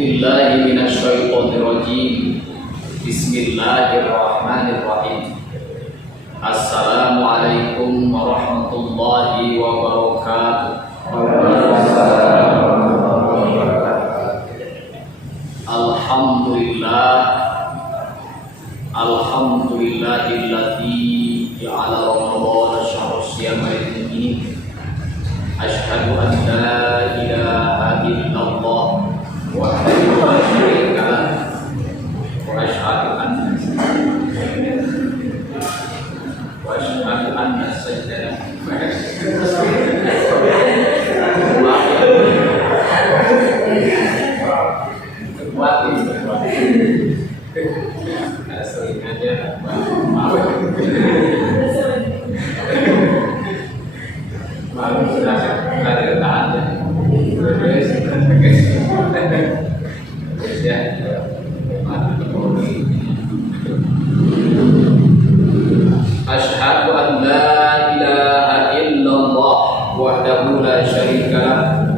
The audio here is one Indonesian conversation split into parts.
billahi minasyaitonir rajim. Bismillahirrahmanirrahim. Assalamualaikum warahmatullahi wabarakatuh. Alhamdulillahilladzi ja'ala Ramadhana syahra siyamil ini. Asyhadu an la ilaha illallah wahdahu la syarika lah wa asyhadu anna sayyidana Asyhadu an la ilaha illallah wahdahu la syarika lah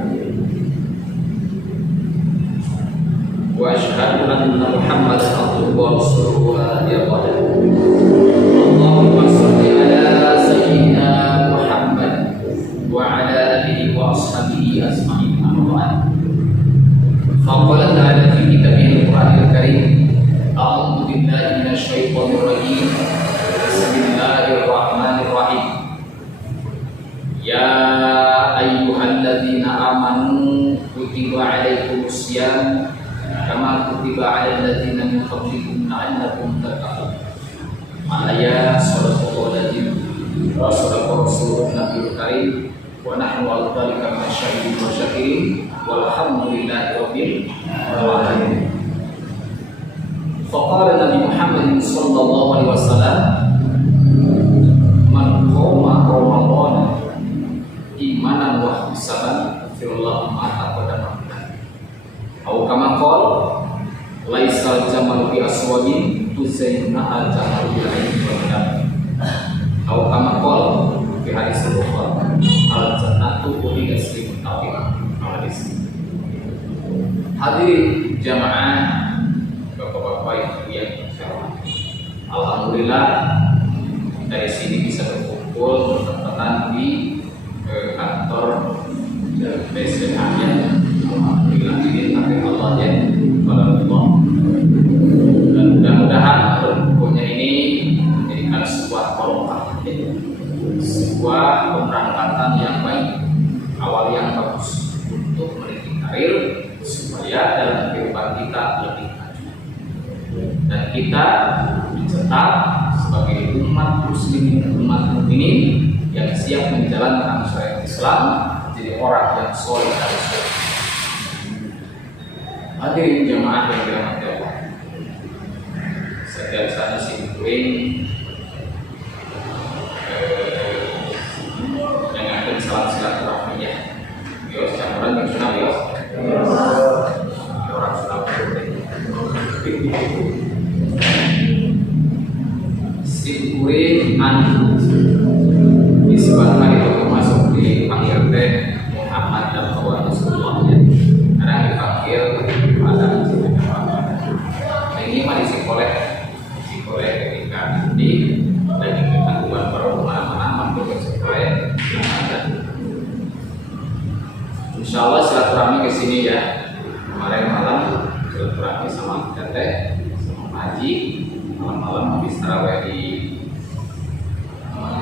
wa asyhadu anna Muhammadan abduhu wa rasuluhu la ilaha Allahumma shalli ala sayyidina Muhammad wa ala alihi wa ashabihi ajma'in. Amma faqala ta'ala fi kitabil Qur'anil Karim, a'udzu billahi minasyaitonir rajim. Bismillahirrahmanirrahim. Ya ayyuhalladzina amanu kutiba alaikumus syiyam kama kutiba alal ladzina min qablikum la'allakum tattaqun. Ma'aya sallallahu alaihi wa sallam rasulun nabiyul karim wa nahnu ala dzalika minasyahidin wa syakirin walhamdulillahi rabbil alamin. Faqala Nabi Muhammad sallallahu alaihi wasallam, man qoma Ramadan imanan wa ihtisaban firullah ma taqaddama. Au kama qala laisal jamalu bi aswadin tuzayyuna al jamalu bi ainin wa dam. Au kama qala fi hadis Bukhari al jannatu udidat lil muttaqin. Hadis. Hadirin jamaah Bapak-bapak, Ibu yang dirahmati. Alhamdulillah dari sini bisa berkumpul bertepatan di kantor BCA nya. Alhamdulillah ini takdir Allah ya, Allah. Dan mudah-mudahan berkumpulnya ini menjadikan sebuah barokah, sebuah pemberangkatan yang baik, awal yang bagus untuk meniti karir supaya dalam kehidupan kita lebih dan kita dicetak sebagai umat muslimin, umat mukminin yang siap menjalankan syariat Islam, jadi orang yang soleh dan soleh. Hadirin jemaah yang dirahmati Allah, setiap saat simpuling yang akan salam silaturahminya. Bios campuran yang sunnah bios. Orang sunnah Simpuring anu disebutkan itu termasuk di panggil teh Muhammad dan kawan Rasulullah ya. Karena dipanggil pada ini mah disekoleh ketika di lagi ketangguhan para ulama bersekoleh. Insya Allah silaturahmi ke sini ya. Kemarin malam silaturahmi sama teteh, sama haji. Malam-malam habis tarawih di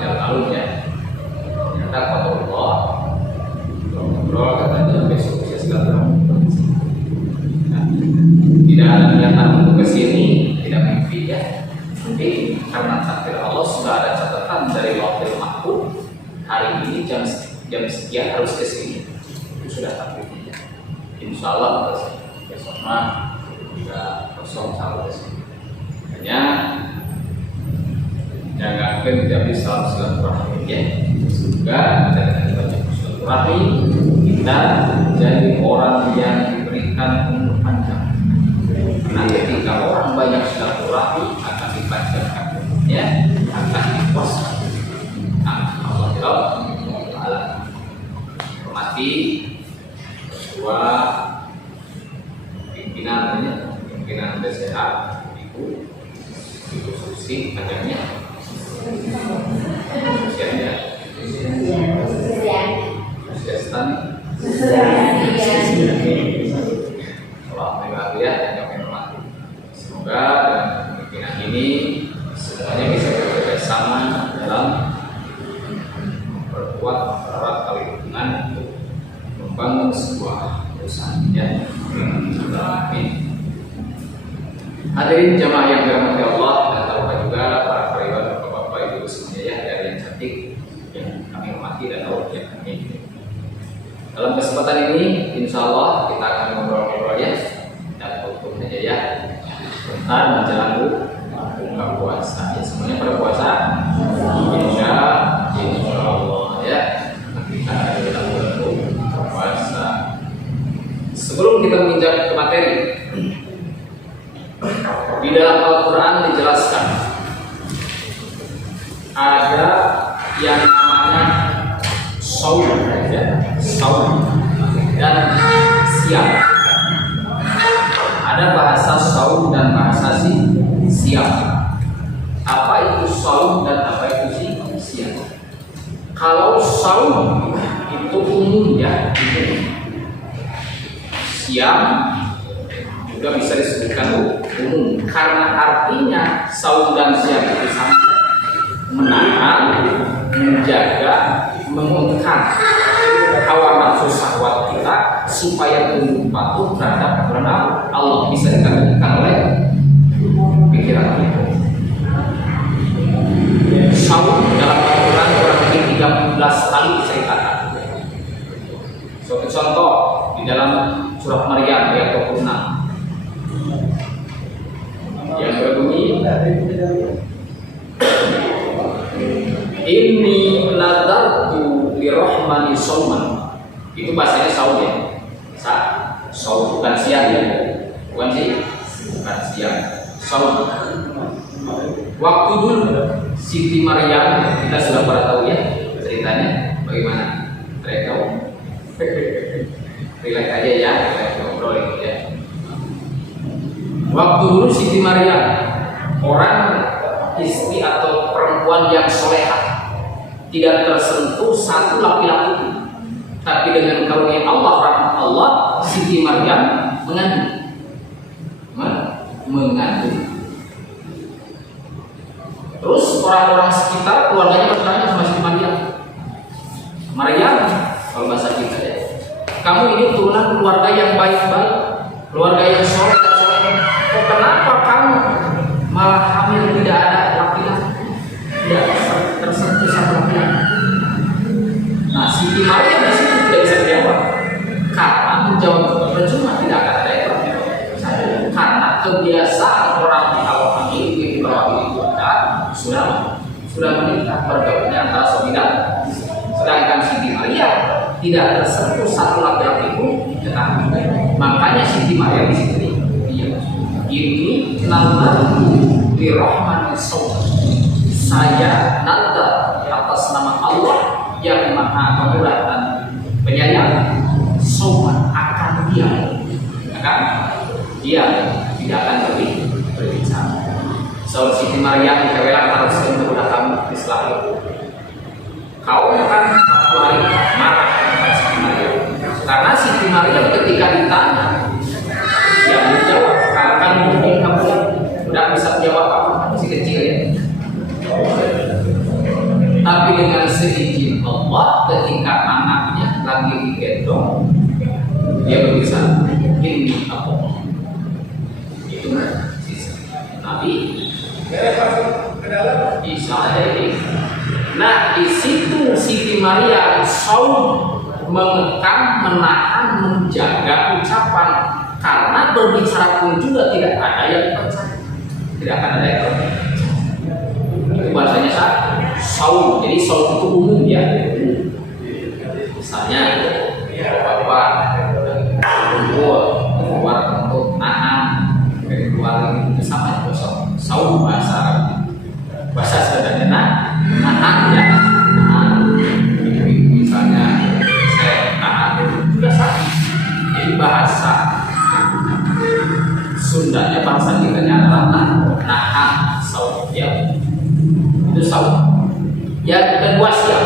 alun ya. Ternyata qadarullah ngobrol katanya besok bisa silaturahmi. Nah, tidak ada niatan untuk kesini, tidak mimpi ya. Mungkin karena takdir Allah sudah ada catatan dari Lauhul Mahfuz hari ini jam sekian harus kesini. Itu sudah takdirnya. Insya Allah besok mah juga kosong salah kesini. Hanya jangankan tidak bisa silaturahmi ya. Juga dengan banyak silaturahmi kita jadi orang yang diberikan umur panjang. Karena ketika orang banyak silaturahmi akan dipanjangkan ya, akan dikuasai. Allah Taala hormati ketua sih panjangnya? Usianya? Usia setani? Allah memang ya, yang mati. Semoga dengan kemungkinan ini semuanya bisa bekerja sama dalam memperkuat mempererat tali hubungan untuk membangun sebuah perusahaan ya. Amin. Hadirin jamaah yang dirahmati Allah dan terutama juga para karyawan bapak-bapak ibu semuanya ya, dari yang cantik yang kami hormati dan Allah yang kami. Dalam kesempatan ini, insya Allah kita akan ngobrol-ngobrol ya dan tutup saja ya. Bentar menjelang buka puasa. Ya, semuanya pada puasa. Insya Allah ya. Kita akan buka puasa. Sebelum kita menginjak ke materi, di dalam Al-Quran dijelaskan ada yang namanya saum, ya, saum dan siam. Ada bahasa saum dan bahasa siam. Apa itu saum dan apa itu siam? Kalau saum itu umum ya, siam juga bisa disebutkan umum karena artinya saum dan siam itu sama, menahan, menjaga, menguatkan hawa nafsu syahwat kita supaya tunduk patuh terhadap aturan Allah. Bisa dikatakan oleh pikiran kita. Saum dalam Al-Quran kurang lebih 13 kali diceritakan. Suatu contoh di dalam surah Maryam ayat 26 yang berbunyi, inni nadartu lirahmani shauman. Itu bahasanya saum ya. Saum bukan siang ya. Bukan siang. Saum. Waktu dulu Siti Maryam, kita sudah pada tahu ya ceritanya bagaimana. Mereka relax aja ya, kita ngobrol itu ya. Waktu dulu Siti Maryam, orang istri atau perempuan yang solehah, tidak tersentuh satu laki-laki, tapi dengan karunia Allah, rahmat Allah, Siti Maryam mengandung. Terus orang-orang sekitar keluarganya bertanya sama Siti Maryam, kalau bahasa kita ya, kamu ini turunan keluarga yang baik-baik, keluarga yang soleh, kok kenapa kamu malah hamil tidak ada laki-laki, tidak tersentuh satu laki-laki? Nah, Siti Maryam di situ tidak bisa dijawab, karena menjawab percuma, tidak akan ada yang karena kebiasaan orang kalau hamil di bawah itu sudah menikah, bergaulnya antara suami dan istri. Sedangkan Siti Maryam tidak tersentuh satu laki-laki pun tetapi. Makanya Siti Maryam di sini ini nazar di rahmani saum. Saya nazar atas nama Allah yang Maha Pemurah dan Penyayang, sauman akan diam, tidak akan berbicara. Saudara Siti Maryam kewelang harus untuk kamu Islam. Kau akan satu hari marah kepada Siti Maryam, karena Siti Maryam ketika ditanya, dia menjawab, karena mungkin kamu tidak bisa menjawab apa, masih kecil ya. Tapi dengan seizin Allah, ketika anaknya lagi digendong, dia berbicara, ini apa? Itu Nabi Isa ini. Nah, di situ Siti Maryam saum, mengekang, menahan, menjaga ucapan, karena berbicara pun juga tidak ada yang percaya, tidak akan ada yang percaya. Itu bahasanya saum. Jadi saum itu umum ya. Misalnya bapak kumpul keluar untuk nahan dari keluar itu sama itu saum bahasa Arab. Bahasa sederhana nahan ya, nahan. Misalnya saya nahan itu juga sama. Jadi bahasa Sundanya, bahasa kita adalah nahan saum ya. Itu saum. Yang kedua siap.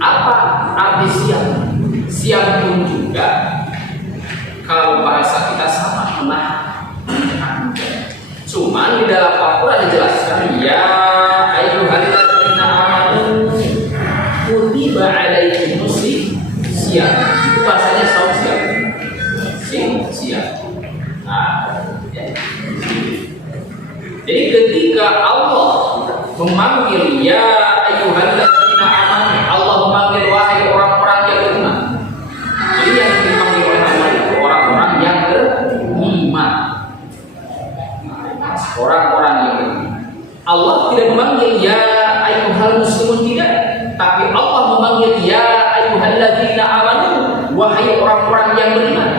Apa arti siap? Siap pun juga kalau bahasa kita sama, menahan. Cuman di dalam Al-Quran dijelaskan, ya ayyuhalladzina amanu kutiba alaikumus siap. Itu bahasanya saum siap. Siap. Nah, ya. Jadi ketika Allah memanggil ya ayyuhalladzina amanu, Allah memanggil wahai orang-orang yang beriman. Jadi yang dipanggil oleh Allah itu orang-orang yang beriman. Orang-orang yang beriman. Allah tidak memanggil ya ayyuhal muslimun, tidak, tapi Allah memanggil ya ayyuhalladzina amanu, wahai orang-orang yang beriman.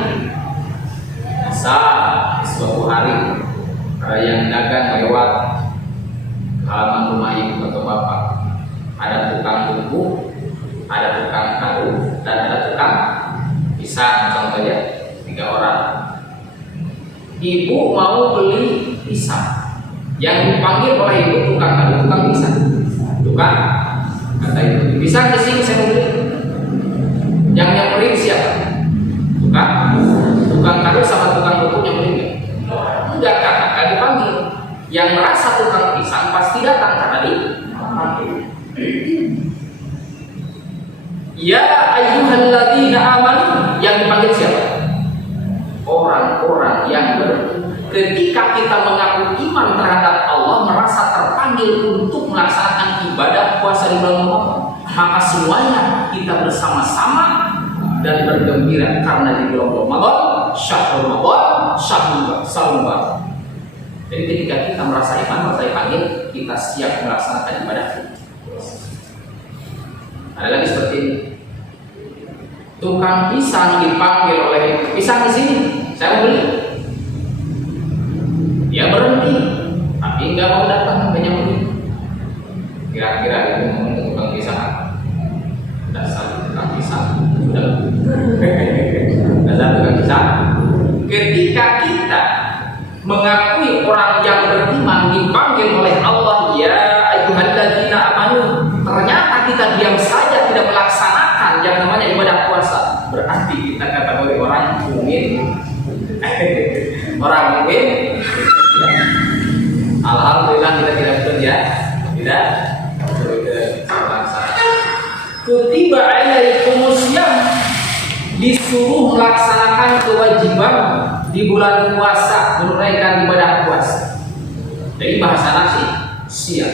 Suatu hari yang dagang lewat halaman rumah ibu atau bapak, ada tukang buku, ada tukang kayu, dan ada tukang pisang. Contohnya 3 orang. Ibu mau beli pisang, yang dipanggil oleh ibu tukang kayu, tukang pisang. Tukang kata ibu, pisang kesini saya mau beli. Yang beli siapa? Tukang kayu sama tukang buku yang beli. Enggak, karena akan dipanggil. Yang merasa tukang pisang pasti datang karena dipanggil. Ya ayyuhalladzina amanu, yang dipanggil siapa? Orang-orang yang ketika kita mengaku iman terhadap Allah, merasa terpanggil untuk melaksanakan ibadah puasa di bulan Ramadan, maka semuanya kita bersama-sama dan bergembira karena di bulan Ramadan, syahrul Ramadan, syahrul barak. Jadi ketika kita merasa iman, merasa dipanggil, kita siap melaksanakan ibadah. Ada lagi seperti ini. Tukang pisang dipanggil oleh pisang di sini, saya mau beli. Dia berhenti, tapi nggak mau datang, hanya beli. Kira-kira itu ngomong tukang pisang apa? Dasar tukang pisang. Dasar tukang pisang. Ketika kita mengakui orang yang beriman dipanggil oleh Allah ya ayyuhalladzina amanu, ternyata kita diam saja tidak melaksanakan yang namanya ibadah puasa, berarti kita kategori orang mukmin. Orang mukmin. Alhamdulillah kita tidak betul ya, tidak melaksanakan. Kutiba alaikumus syiyam, disuruh melaksanakan kewajiban di bulan puasa, menunaikan ibadah puasa. Jadi bahasa nasi siap.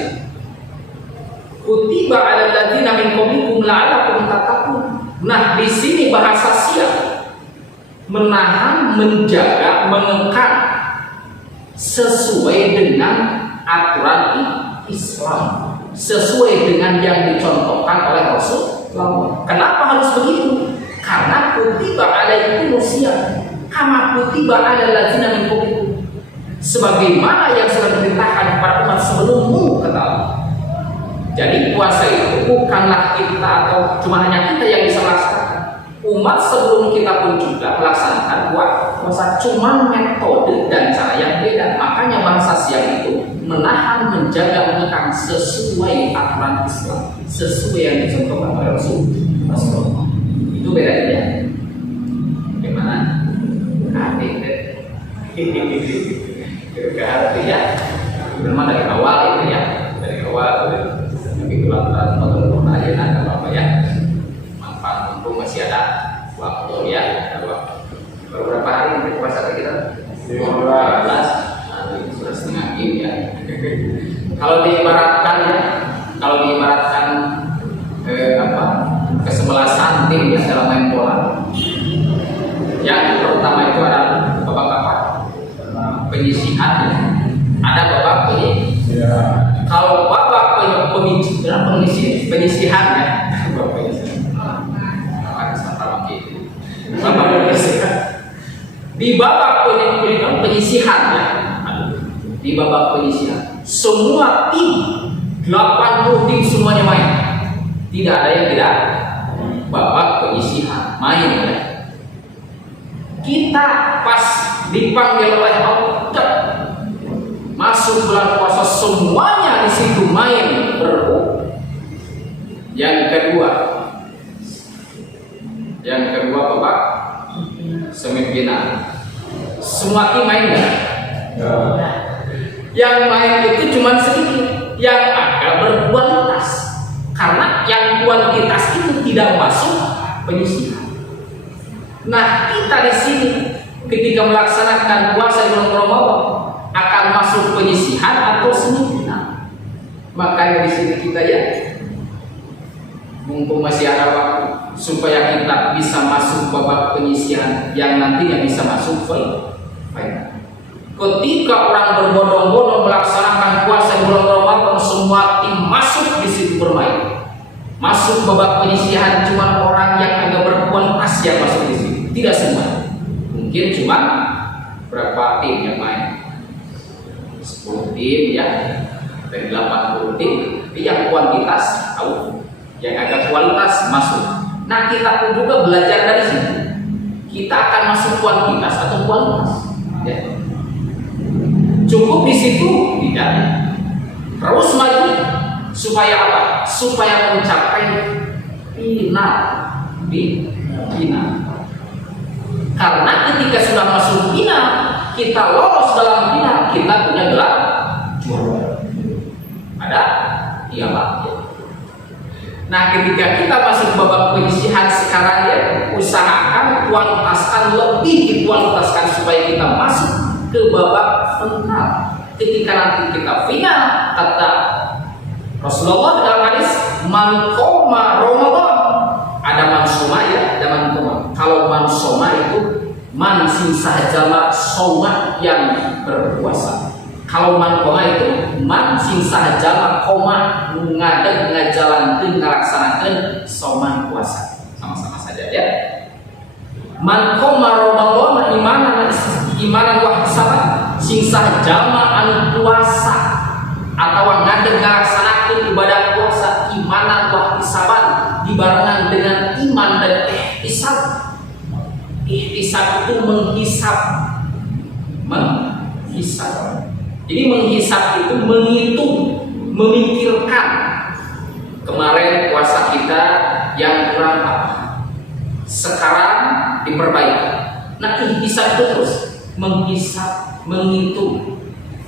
Kutiba alal ladzina min qablikum la'allakum tattaqun. Nah, di sini bahasa siap, menahan, menjaga, mengekang sesuai dengan aturan Islam, sesuai dengan yang dicontohkan oleh Rasulullah. Kenapa harus begitu? Karena kutiba alaikumus syiyam kama kutiba alal ladzina min qablikum, sebagaimana yang sudah diperintahkan kepada umat sebelummu, kata Allah. Jadi puasa itu bukanlah kita atau cuma hanya kita yang bisa melaksanakan. Umat sebelum kita pun juga melaksanakan puasa, cuma metode dan cara yang beda. Makanya bahasa siap itu menahan, menjaga, mengekang sesuai aturan Islam, sesuai yang dicontohkan oleh Rasulullah. Itu bedanya. Bagaimana? Arti ya. Memang dari awal itu ya, dari awal. Tapi kelantaran motor aja ada apa ya? Manfaat mumpung masih ada waktu ya, ada waktu. Baru berapa hari untuk puasa kita? 15. Nanti sudah setengah jam ya. Kalau diibaratkan kesebelasan tim ya dalam main bola. Yang pertama itu ada babak penyisihan, ada babak penyisihan. Kalau babak penyisihan ya, di babak penyisihan ya, di babak penyisihan semua tim 80 tim semuanya main, tidak ada yang tidak babak penyisihan main ya. Kita pas dipanggil oleh Allah masuk bulan puasa semuanya di situ main berebut. Yang kedua babak semifinal. Semua tim main nggak? Yang main itu cuma sedikit, yang agak berkualitas. Karena yang kualitas itu tidak masuk penyisihan. Nah, kita di sini ketika melaksanakan puasa bulan Ramadan akan masuk penyisihan atau semifinal. Makanya di sini kita ya, mumpung masih ada waktu, supaya kita bisa masuk babak penyisihan yang nantinya bisa masuk final. Ketika orang berbondong-bondong melaksanakan puasa bulan Ramadan, semua tim masuk di situ bermain. Masuk babak penyisihan cuma orang yang agak berkualitas yang masuk di situ, tidak semua. Mungkin cuma berapa tim yang main? 10 tim ya, dari 80 tim. Tapi yang kuantitas tahu, yang agak kualitas masuk. Nah, kita pun juga belajar dari sini. Kita akan masuk kuantitas atau kualitas. Ya. Cukup di situ tidak. Terus maju supaya apa? Supaya mencapai final. Karena ketika sudah masuk final, kita lolos dalam final, kita punya gelar juara. Ada? Iya Pak. Nah, ketika kita masuk babak penyisihan sekarang ya, usahakan kualitaskan, lebih dikualitaskan supaya kita masuk ke babak final. Ketika nanti kita final, kata Rasulullah dalam hadis, man qoma Ramadan, ada man soma ya, ada man qoma. Kalau man soma itu man sing sahjama soma yang berpuasa. Kalau man qoma itu man sing sahjama qoma ngadeg ngajalankeun ngalaksanakeun soman puasa. Sama-sama saja ya. Man qoma Ramadan imanan wa ihtisaban sing sahjama anu puasa atau ngadeg ngalaksanakeun ibadah puasa imanan wa ihtisaban dibarengan dengan iman dan ihtisab. Ihtisab itu menghisab. Jadi menghisab itu menghitung, memikirkan kemarin puasa kita yang kurang apa, sekarang diperbaiki. Nah, ihtisab itu terus menghisab, menghitung,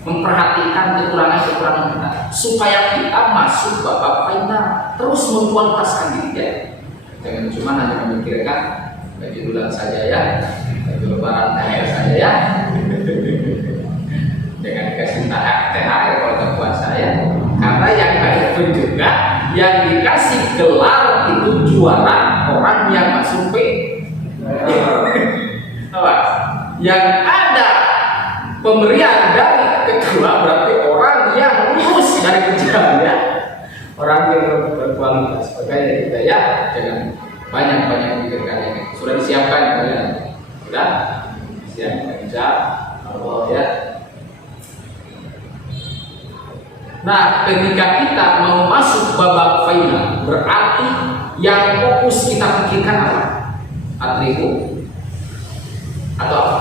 memperhatikan kekurangan-kekurangan kita supaya kita masuk babak final, terus mengkualitaskan diri ya. Jangan cuma hanya memikirkan baju bulan saja ya, baju lebaran THR saja ya. Jangan dikasih THR kalau puasa ya. Karena yang itu juga yang dikasih gelar itu juara orang yang masuk yang ada pemberian dari ketua berarti orang yang lulus dari ujian ya, orang yang berkualitas. Makanya kita ya jangan banyak memikirkan ini. Sudah disiapkan kalian? Sudah siapkan Allah ya. Nah, ketika kita mau masuk babak final, berarti yang fokus kita pikirkan apa? Atribut atau apa?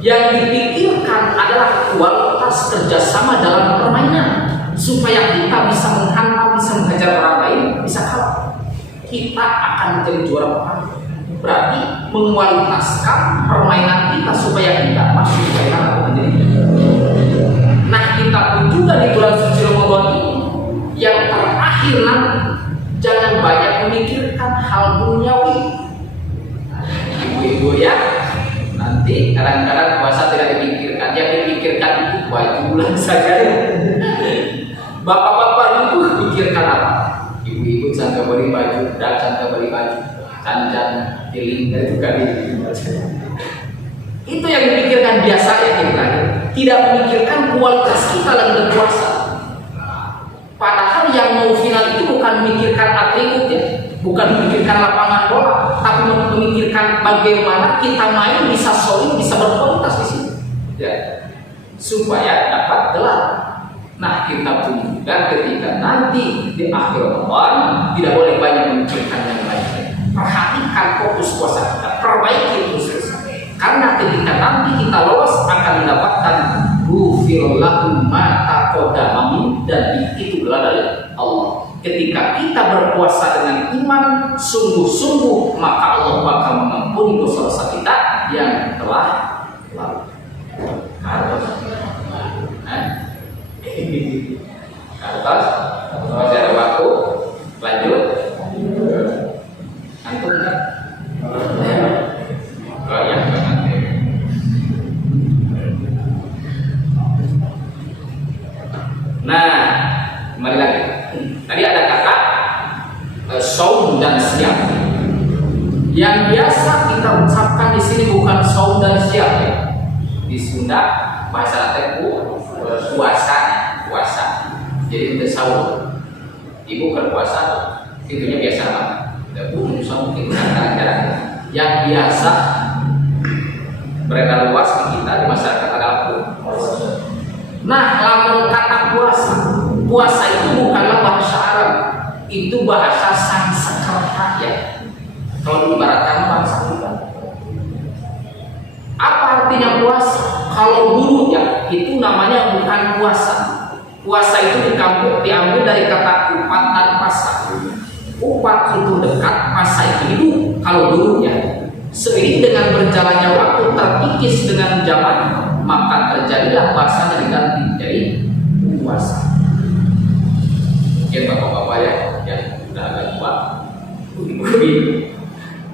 Yang dipikirkan adalah kualitas kerjasama dalam permainan, supaya kita bisa menghantam, bisa menghajar orang lain, bisa kalah. Kita akan menjadi juara pertama. Berarti mengualitaskan permainan kita supaya kita masuk final atau menjadi. Nah, kita pun juga di bulan suci Ramadan ini yang terakhir nanti jangan banyak memikirkan hal duniawi. Ibu-ibu ya, nanti kadang-kadang puasa tidak dipikirkan, yang dipikirkan itu baju bulan saja ya. Bapak-bapak itu pikirkan apa? Ibu-ibu sangka beli baju, dan sangka beli baju, cancan, tiling, dan juga itu yang dipikirkan biasanya kita, tidak memikirkan kualitas kita dalam berpuasa. Padahal yang mau final itu bukan memikirkan atributnya, bukan memikirkan lapangan bola, tapi memikirkan bagaimana kita main bisa solid, bisa berkualitas di sini, ya, supaya dapat gelar. Nah, kita pun juga ketika nanti di akhir Ramadan tidak boleh banyak memikirkan yang lain. Perhatikan fokus puasa kita, perbaiki itu selesai. Karena ketika nanti kita lolos akan mendapatkan ghufira lahum ma taqaddama min dan itu adalah dari Allah. Ketika kita berpuasa dengan iman sungguh-sungguh, maka Allah bakal mengampuni dosa-dosa kita yang telah lalu. Atas, masih ada waktu, lanjut. Antum kan? Oh ya, nanti. Nah, kembali lagi. Tadi ada kata saum dan siap. Yang biasa kita ucapkan di sini bukan saum dan siap ya. Di Sunda bahasa Latin puasa. Jadi untuk sahur. Ibu berpuasa itunya biasa banget. Ibu sahur itu jarang-jarang. Yang biasa beredar luas di kita di masyarakat adalah puasa. Nah, lamun kata puasa itu bukanlah bahasa Arab, itu bahasa Sanskerta ya. Kalau diibaratkan bahasa kita. Apa artinya puasa? Kalau dulu ya itu namanya bukan puasa. Puasa itu diambil dari kata upat dan pasa. Upat itu dekat, pasa itu hidup. Kalau dulu ya, seiring dengan berjalannya waktu terkikis dengan zaman, maka terjadilah puasa diganti jadi puasa. Mungkin bapak-bapak ya, yang sudah agak tua,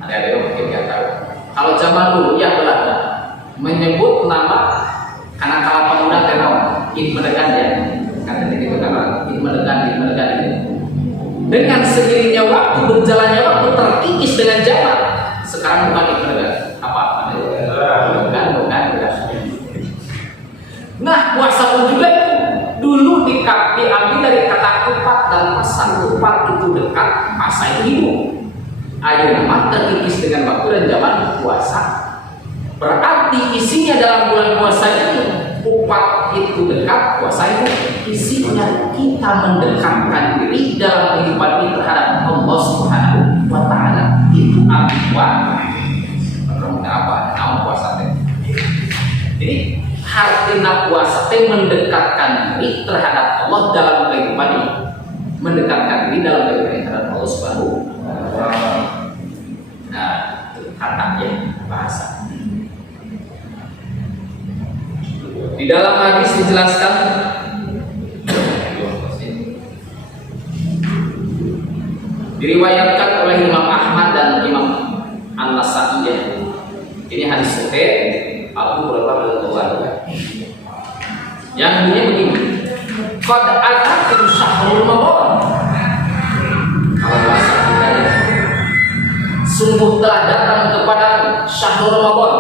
ada yang mungkin nggak tahu. Kalau zaman dulu ya Belanda menyebut nama karena kala pemuda tenau Menegan ya. Karena itu karena Menegan. Dengan seiringnya waktu, berjalannya waktu terkikis dengan zaman. Sekarang bukan Menegan. Apa? Bukan. Nah, puasa pun juga itu dulu diambil dari kata upat dan pasang. Upat itu dekat, masa itu hidup. Ayo nama terkikis dengan waktu dan zaman puasa. Berarti isinya dalam bulan puasa ini upat itu dekat, puasa itu isinya kita mendekatkan diri dalam kehidupan ini terhadap Allah Subhanahu wa Ta'ala. Itu artinya apa? Nama puasa teh. Jadi artinya puasa teh mendekatkan diri terhadap Allah dalam kehidupan ini, mendekatkan diri dalam kehidupan ini terhadap Allah Subhanahu wa Ta'ala. Nah, itu katanya bahasa. Di dalam hadis dijelaskan diriwayatkan oleh Imam Ahmad dan Imam An-Nasa'i. Ini hadis sahih Abu Hurairah radhiyallahu anhu. Yang bunyinya begini. Qad atakum syahrul Ramadan. Kalau bahasa kita ya. Sungguh telah datang kepada syahrul Ramadan,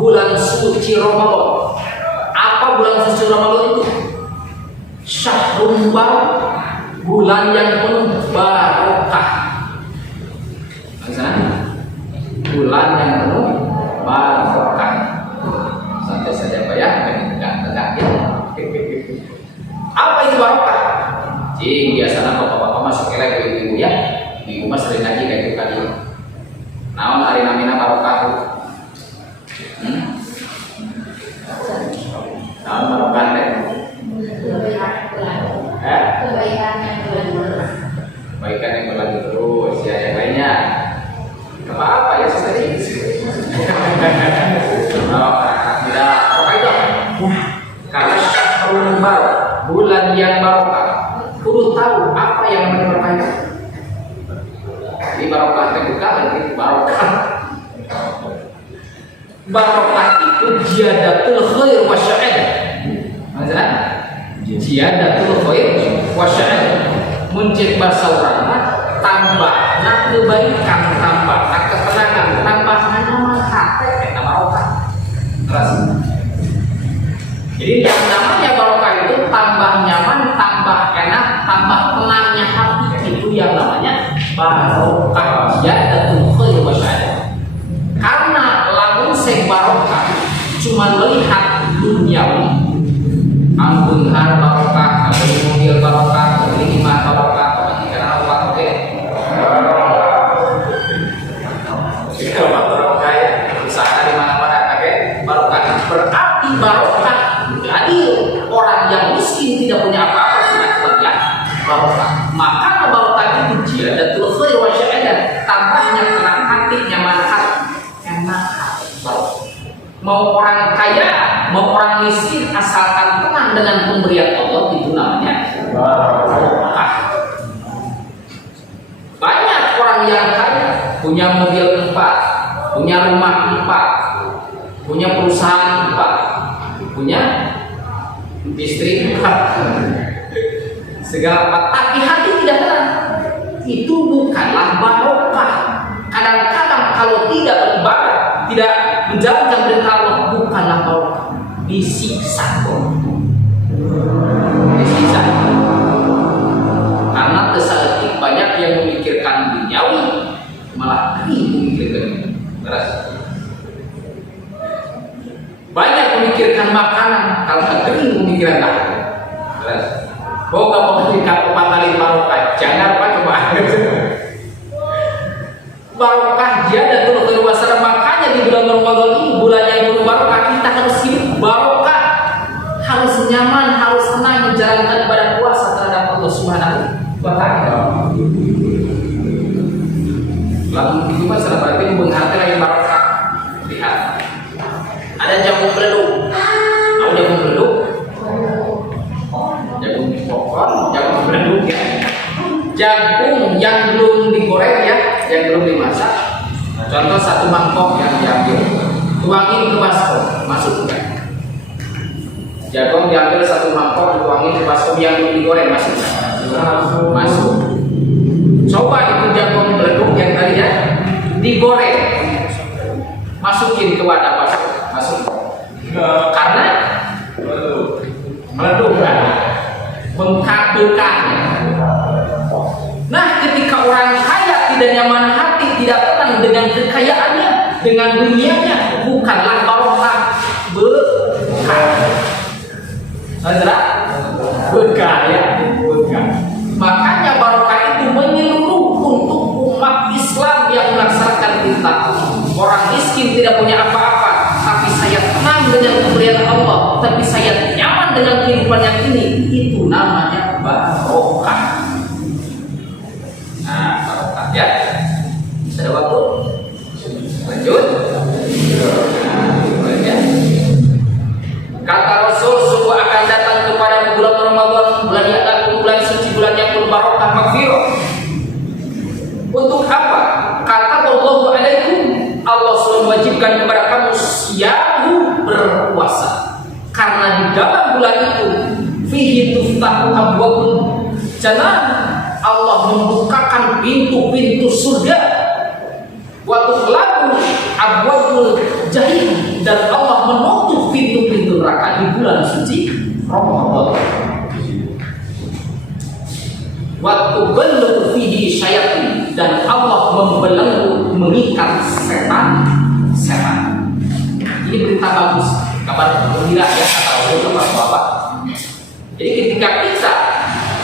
bulan suci Ramadan. Apa bulan suci Ramadan itu? Syahrul Barakah, bulan yang penuh barokah. Bulan yang penuh barokah. Santai saja Pak ya, tegak ya. Apa itu barokah? Jadi biasanya bapak-bapak masuk ke ibu ya, ibu mas sering ngaji kayak itu tadi. Naon hari namina barokah? Naon barokah teh? Kebaikan yang berlanjut terus ya, yang lainnya apa ya seperti anak-anak muda apa itu? Karena syahrul barakah, bulan yang barokah, kudu tahu apa yang berkaitan. Ini barokah itu bukan lagi barokah. Barokah itu ziyadatul khair wa sa'adah. Maksudnya ziyadatul khair wa sa'adah. Muncul bahasa orang tambahna kebaikan, tambahna ketenangan, tambahna manfaat eta barokah. Terus. Jadi yang namanya barokah itu tambah nyaman, tambah enak, tambah tenangnya hati, itu yang namanya barokah. Ziyadatul khair wa sa'adah. Karena lamun sing barokah cuma melihat duniawi. Anggun har barokah, anggun mobil barokah, anggun iman barokah, karena apa oke? Barokah ya, usaha di mana-mana oke? Barokah berarti barokah jadi orang barokah. Maka barokah itu ziyadatul khair wa syahadah, tambahnya tenang hati, nyaman hati, enak hati. Mau orang kaya, mau orang miskin, asalkan tenang dengan pemberian Allah, itu namanya barokah. Banyak orang yang kaya, punya mobil 4, punya rumah 4, punya perusahaan 4, punya istri 4, segala 4, tapi hati tidak tenang. Itu bukanlah barokah. Kadang-kadang kalau tidak beribadah, tidak menjalankan perintah Allah, bukanlah barokah, disiksa. Disiksa. Karena tersatik banyak yang memikirkan duniawi, malah memikirkan beras. Banyak memikirkan makanan, kalau kering memikirkan beras. Boga memikirkan pemantali barokah, jangan apa coba. Barokah ziyadatul khair wa syahadah. Makanya di bulan Ramadan ini, bulan yang penuh barokah, kita harus hidup barokah, harus nyaman, harus tenang menjalankan ibadah puasa terhadap Allah Subhanahu wa Ta'ala. Lalu itu masalah berarti menghati lagi barokah. Lihat, ada jagung beleduk. Tahu jagung beleduk? Jagung pokok, jagung beleduk ya. Jagung yang belum digoreng ya, yang belum dimasak. Contoh 1 mangkok yang diambil, tuangin ke baskom, masuk enggak? Jagung diambil 1 mangkok, dituangin ke baskom yang belum digoreng, masuk enggak? Masuk. Coba itu jagung beleduk yang tadi ya, digoreng, masukin ke wadah baskom, masuk. Karena meleduk kan, bengkak-bengkak. Nah, ketika orang kaya tidak nyaman hati, tidak tenang dengan kekayaannya, dengan dunianya, bukanlah barokah, berkah. Saudara, berkah ya, berkah. Makanya barokah itu menyeluruh untuk umat Islam yang melaksanakan perintah. Orang miskin tidak punya apa-apa, tapi saya tenang dengan pemberian Allah, tapi saya nyaman dengan kehidupan yang ini, itu namanya barokah. Nah, barokah ya. Ada waktu? Lanjut. Nah, ya. Kata Rasul, sungguh akan datang kepada bulan Ramadan, bulan yang agung, bulan suci, bulan yang penuh barokah, maghfirah. Untuk apa? Kata Allah alaikum, Allah sudah mewajibkan kepada kamu siyamu berpuasa. Karena di dalam bulan itu fihi tuftahu abwabul jannah, Allah membukakan pintu-pintu surga, wa tughlaqu abwabul jahim, dan Allah menutup pintu-pintu neraka di bulan suci Ramadan. Wa tuballu fihi syayatin, dan Allah membelenggu, mengikat setan. Ini berita bagus, kabar gembira ya, kata Rasul Bapak. Jadi ketika kita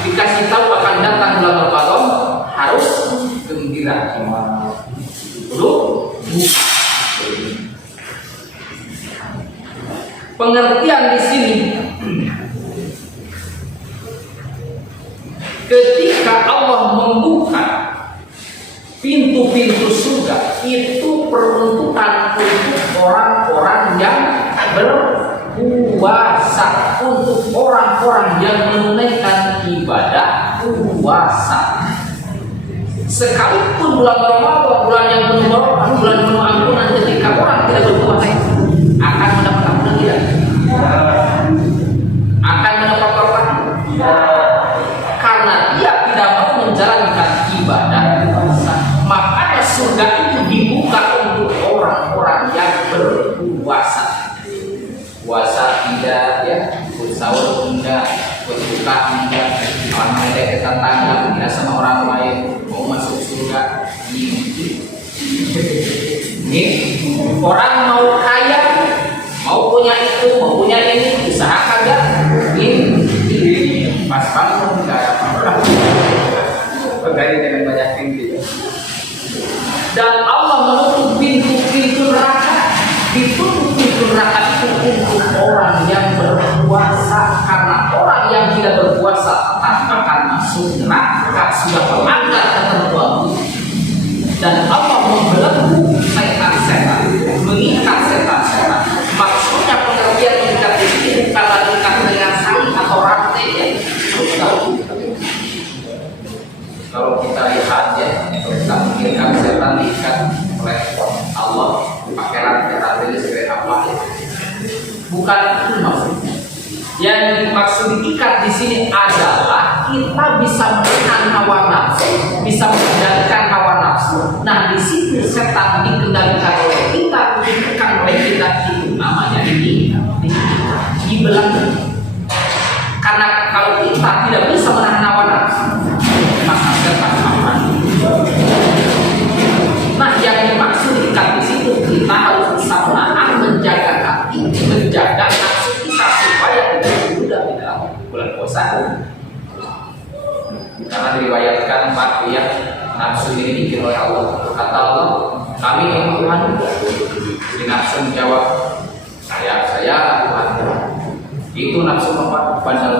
dikasih tahu akan datang bulan Ramadan, harus gembira. Dulu pengertian di sini, ketika Allah membuka pintu-pintu surga, itu peruntukan untuk orang-orang yang berpuasa, untuk orang-orang yang menunaikan ibadah puasa. Sekalipun bulan Ramadan, bulan yang penuh barokah, bulan penuh ampunan, ketika orang tidak berpuasa akan mendapat ampunan tidak? Akan mendapat barokah? Karena dia tidak mau menjalankan ibadah puasa. Makanya surga itu dibuka untuk orang-orang yang berpuasa. Puasa tidak ya, sahur tidak, berbuka tidak, orang ada tetangga tidak sama orang lain, mau masuk surga. Ini orang mau kaya, mau punya itu, mau punya ini, usaha kagak, ini pas bangun nggak ada apa-apa, pegawai dengan banyak tinggi. Dan Allah menutup pintu-pintu neraka, ditutup pintu neraka itu untuk orang yang berpuasa, karena orang yang yang tidak berpuasa tetap akan masuk neraka, sudah melanggar ketentuan. Dan Allah membelenggu setan-setan, mengikat setan-setan. Maksudnya pengertian mengikat ini bukan lagi ikat dengan tali atau rantai ya. Kalau kita lihat ya, kita mengikat setan diikat oleh Allah pakai rantai seperti apa ya? Bukan itu maksudnya. Yang dimaksud diikat di sini adalah kita bisa menahan hawa nafsu, bisa mengendalikan hawa nafsu. Nah, di situ setan dikendalikan oleh kita, ditekan oleh kita, itu namanya dibelenggu. Karena kalau kita tidak bisa menahan hawa nafsu, maka setan akan. Nah, yang dimaksud diikat di situ kita harus bisa menahan, menjaga hati, menjaga nafsu kita supaya tidak mudah di dalam bulan puasa. Karena diriwayatkan ya, nafsu ini dibikin oleh Allah. Kata Allah, kami yang Tuhan. Di nafsu menjawab, saya Tuhan. Itu nafsu tempat bandel.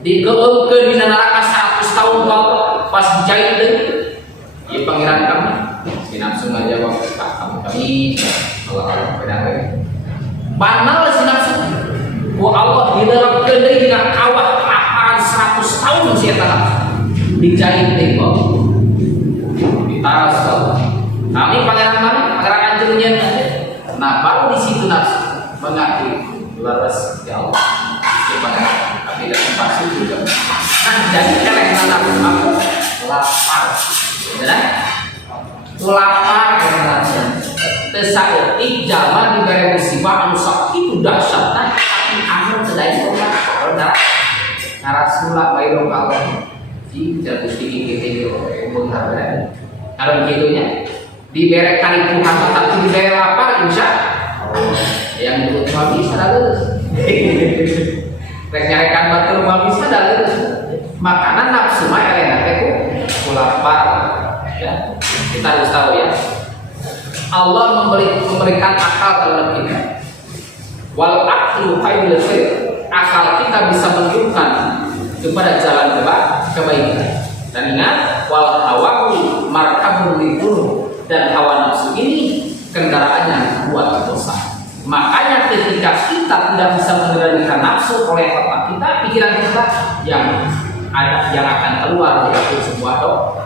Digeulkeun di neraka 100 tahun pas dijahit deui. Ieu pangeran kami. Di nafsu ngajawab, kami Allah benar. Banal si nafsu. Ku Allah dilerepkeun deui dina kawah kelaparan 100 tahun si eta nafsu. Dijahit deui kok. Ditaras kok. Kami pangeran anjeunnya. Nah, baru di situ nafsu mengakui leres ya Allah. Di pangeran tapi tidak palsu juga. Nah, jadi karena nafsu aku lapar. Benar? Lapar karena tersakiti zaman diberi musibah anu sakitu dahsyatna tapi akhir tedai korban narasula bae lokal di jatuh sedikit itu umum harga kalau begitunya diberi kali Tuhan tetapi diberi lapar insya yang disebut suami sadar rek nyarekan batur suami sadar makanan nafsu mah elena teh lapar ya kita harus tahu ya Allah memberikan akal dalam kita. Wal aqlu khairul khair. Akal kita bisa menunjukkan kepada jalan kebaikan. Dan ingat, wal hawahu markabul lidun, dan hawa nafsu ini kendaraannya buat dosa. Makanya ketika kita tidak bisa mengendalikan nafsu oleh otak kita, pikiran kita yang akan keluar dari sebuah dosa.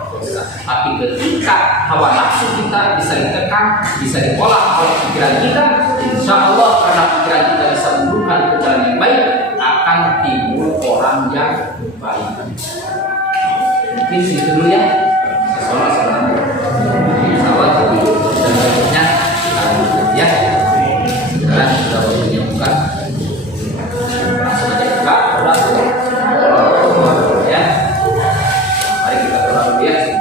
Tapi ketika hawa nafsu kita bisa ditekan, bisa diolah oleh pikiran kita, insya Allah karena pikiran kita bisa menunjukkan ke jalan yang baik, akan timbul orang yang baik. Mungkin situ dulu ya. Sesolah pesawat dulu dan berikutnya ya. Sekarang sudah waktunya buka. Langsung aja buka. Ya. Mari kita pulang dulu ya.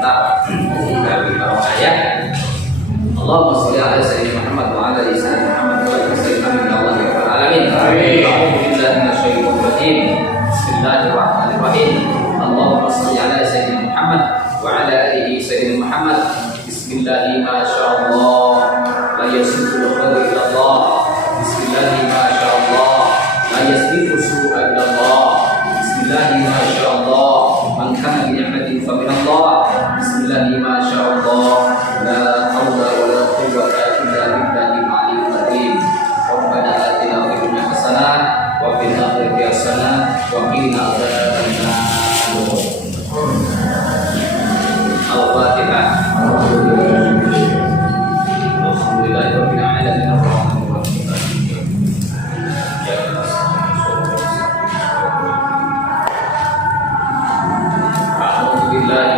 Dari bawah saya Allahumma sholli ala sayyidina Muhammad wa ala ali sayyidina Muhammad wa ala sayyidina Allah ya rabbal alamin. Bismillahirrahmanirrahim. Allahumma sholli ala sayyidina Muhammad wa ala alihi sayyidina Muhammad. Bismillahi ma syaallah la yasbiqu khairu ila Allah. Bismillahi ma syaallah la yasbiqu su'a ila Allah. Bismillahi ma syaallah man kana bi ni'matin fa min Allah. Bismillahi ma syaallah la haula wa la quwwata illa billahil aliyyil azim. Rabbana atina fid dunya hasanah wa fil akhirati hasanah wa qina adzabannar. Al-Fatihah. Alhamdulillahirabbil alamin arrahmanir rahim. A'udzu billahi